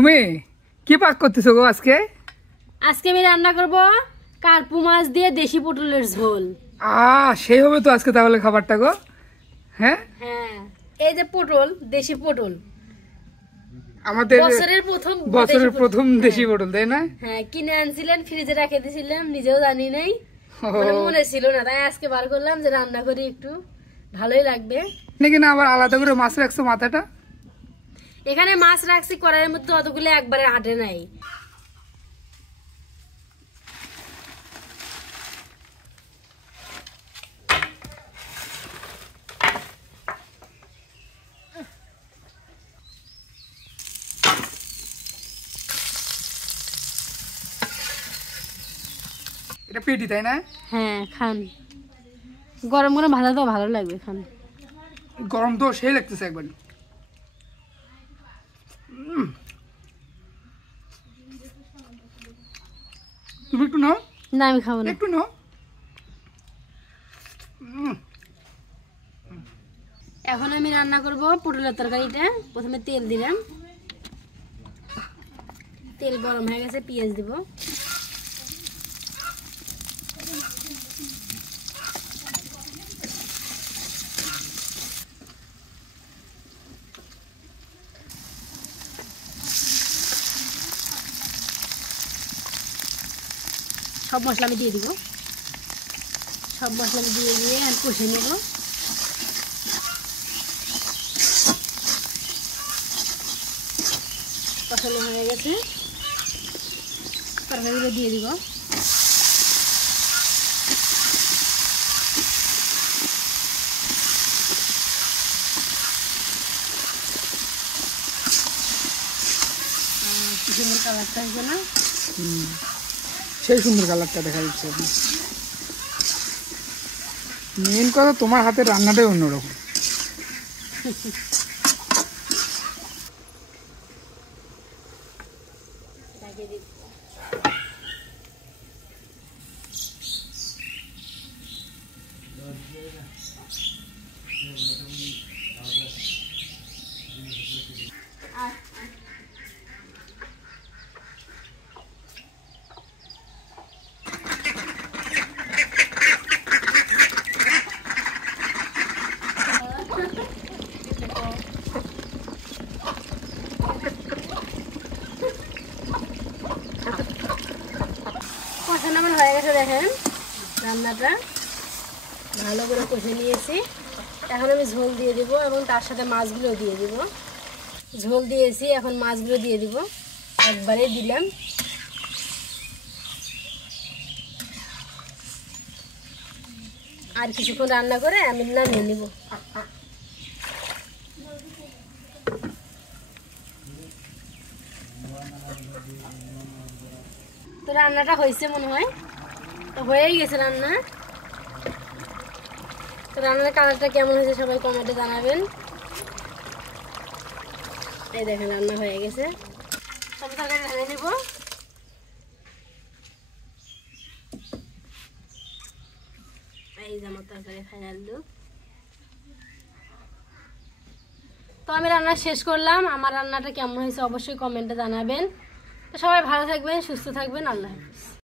সুমি কি পাক করতেছো গো আজকে? আজকে আমি রান্না করব কার্পু মাছ দিয়ে দেশি পটলের ঝোল। সেই হবে তো আজকে তাহলে খাবারটা গো। হ্যাঁ হ্যাঁ, এই যে পটল, দেশি পটল, আমাদের বছরের প্রথম দেশি পটল, তাই না? হ্যাঁ, কিনে আনছিলেন, ফ্রিজে রেখে দিয়েছিলাম, নিজেও জানি নাই, মনে ছিল না, তাই আজকে বার করলাম যে রান্না করি, একটু ভালোই লাগবে নাকি। না আবার আলাদা করে মাছ রাখছো মাথাটা? এখানে মাছ রাখছি কড়াইয়ের মধ্যে, অতগুলো একবারে আটে নাই। এটা পেটি, তাই না? হ্যাঁ, খান, গরম গরম ভাজা তো ভালো লাগবে, খান। গরম তো সেই লাগতেছে একবার। তুমি একটু নাও। না, আমি খাবো না, একটু নাও। এখন আমি রান্না করব পটলের তরকারিটা। প্রথমে তেল দিলাম, তেল গরম হয়ে গেছে, পেঁয়াজ দিব, সব মশলা আমি দিয়ে দিব, সব মশলা আমি দিয়ে আমি কষে নেব। কষানো হয়ে গেছে, তরকারিগুলো দিয়ে দিব। কি সুন্দর কালারটা হয়েছে না? সেই সুন্দর কালারটা দেখা যাচ্ছে। মেন কথা তোমার হাতের রান্নাটাই অন্যরকম। কষানো আমার হয়ে গেছে, দেখেন রান্নাটা ভালো করে কষে নিয়েছি। এখন আমি ঝোল দিয়ে দিব এবং তার সাথে মাছগুলো দিয়ে দিব। ঝোল দিয়েছি, এখন মাছগুলো দিয়ে দিব, একবারে দিলাম। আর কিছুক্ষণ রান্না করে আমি নামিয়ে নিব। তো রান্নাটা হয়েছে মনে হয়, তো হয়েই গেছে রান্না। তো রান্নার কালারটা কেমন হয়েছে সবাই কমেন্টে জানাবেন। এই দেখেন রান্না হয়ে গেছে, সব তরকারি ঢেলে নেব। এই যে আমার তরকারি ফাইনাল লুক। তো আমি রান্না শেষ করলাম, আমার রান্নাটা কেমন হয়েছে অবশ্যই কমেন্টে জানাবেন। তো সবাই ভালো থাকবেন, সুস্থ থাকবেন, আল্লাহ হাফেজ।